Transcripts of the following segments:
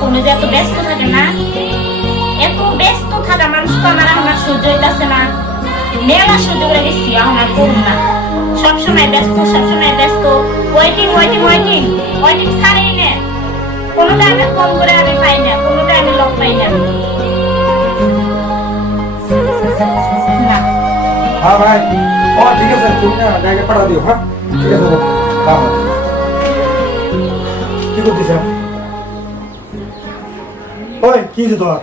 কোনো যে এত ব্যস্ত থাকে না, এত ব্যস্ত থাকা মানুষ তো আমার আমার সহ্য হইতাছে না। মেলা সহ্য করে গেছি, আমার করুন না। সবসময় ব্যস্ত, সবসময় ব্যস্ত, ওয়েটিং ওয়েটিং ওয়েটিং ওয়েটিং ছাড়েই না। কোনো টাইমে ফোন করে আমি পাই না, কোনো টাইমে লোক পাই না। না হ্যাঁ ভাই, ও ঠিক আছে, তুমি না জায়গা পাঠা দিও। হ্যাঁ ঠিক আছে, কি করতেছ? ওই কি হয়েছে তোমার?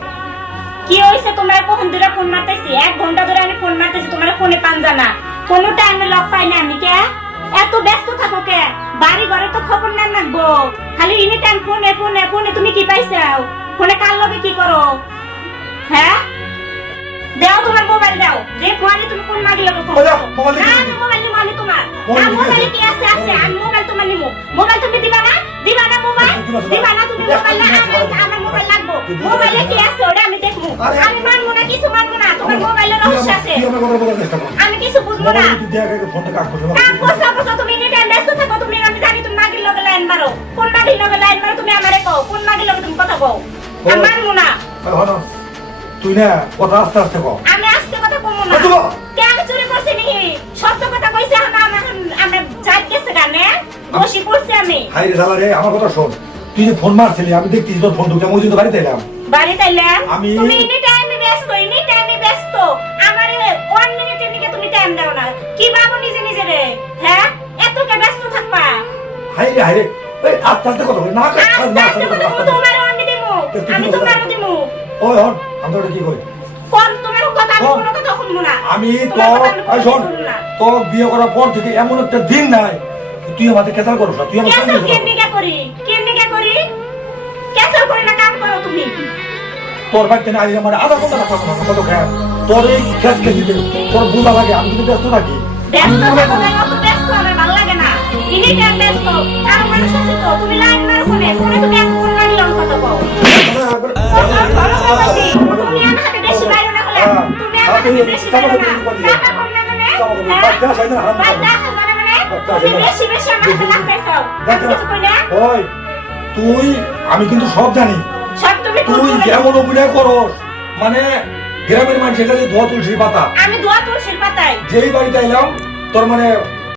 কি হইছে? তোমার কখন ধরে ফোন মারতেছি, 1 ঘন্টা ধরে আমি ফোন মারতেছি, তোমার ফোনে পান জানা, কোনো টাইমে লক পাই না আমি। কে এত ব্যস্ত থাকো কে? বাড়ি ঘরে তো খবর না রাখবো, খালি এনি টাইম ফোনে ফোনে ফোনে। তুমি কি পাইছাও? ফোনে কার লগে কি করো? হ্যাঁ দাও তোমার মোবাইল দাও, যে ফোনে তুমি কোন মাগি লগে ফোন করো? না আমি মোবাইল নিমু, আমি তোমার না। মোবাইলে কি আছে আছে, আমি মোবাইল তোমার নিমু। মোবাইল তুমি দিবা না? দিবা না মোবাইল? দিবা না তুমি মোবাইল? না আমার মোবাইল লাগবো। মোবাইলে কি আছে ওটা আমি দেখবো। আমি মানবো না, কিছু মানবো না। তোমার মোবাইলে রহস্য আছে, আমি কিছু বুঝবো না। কাম করছো করছো, তুমি এনি টাইম ব্যস্ত থাকো। তুমি আমি জানি তুমি মাগির লগে লাইন মারো। কোন মাগির লগে লাইন মারো তুমি আমারে কও? কোন মাগির লগে তুমি কথা কও? আমি মানবো না। তুই না কথা আস্তে আস্তে কও। আমি আস্তে কথা কমু না। কে আমি চুরি করছি নি? সত্য কথা কইছি। আমরা যাই গেছে গানে বসি পড়ছি আমি। হাই রে শালা রে, আমার কথা শোন। তুই যে ফোন মারছিলি, আমি দেখতেছি তোর ফোন ঢুকে, আমি ওই জন্য বাড়িতে এলাম। বাড়িতে এলাম? আমি- তুমি এনি টাইমে ব্যস্ত, এনি টাইমে ব্যস্ত। আমারে 1 মিনিটের নিকে তুমি টাইম দাও না। কি ভাবো নিজে নিজে রে? হ্যাঁ এত কে ব্যস্ত থাকবা? হাই রে, এই আস্তে আস্তে কথা বল না। আস্তে আস্তে কথা বলবো, তোমারও আমি দিমু, আমি তোমারও দিমু। ওই হন, আমি তোর কি করি? কোন তোমার কথা? আমি কোনো কথা শুনবো না। আমি তোমার তো কথা আমি কোনো শোন, শুনবো না। তোর বিয়ে করার পর থেকে এমন একটা দিন নাই তুই আমাকে কেসাল করছ না। তুই আমার কেসল সঙ্গে কেনিকা করি, কেনিকা করি, কেসল করি না, কাম করো তুমি। তোর বাড়িতে না আইলে আমার আধা ঘন্টা কথা কথা কত খায়। তোর এই খেস খেসিতে তোর বোঝা লাগে, আমি কিন্তু ব্যস্ত থাকি। ব্যস্ত থাকো না, অত ব্যস্ত আমার ভালো লাগে না। এনি টাইম ব্যস্ত। আর মানুষ আছে তো, তুমি লাইন মারো ফোনে, ফোনে তুমি এক ফোন মারি লং কথা কও। তুমি আমার হাতে বেশি বাইরে না হলে, তুমি আমার হাতে বেশি বাইরে না। টাকা কম না মানে? তুমি বেশি বেশি আমার হাতে লাগতেছো। কিছু কই না? ওই তুই, আমি কিন্তু সব জানি। সব তুমি তুই যেমন অভিনয় করস, মানে গ্রামের মানুষের কাছে ধোয়া তুলসীর পাতা। আমি দোয়া তুলসীর পাতায় যেই বাড়িতে এলাম তোর মানে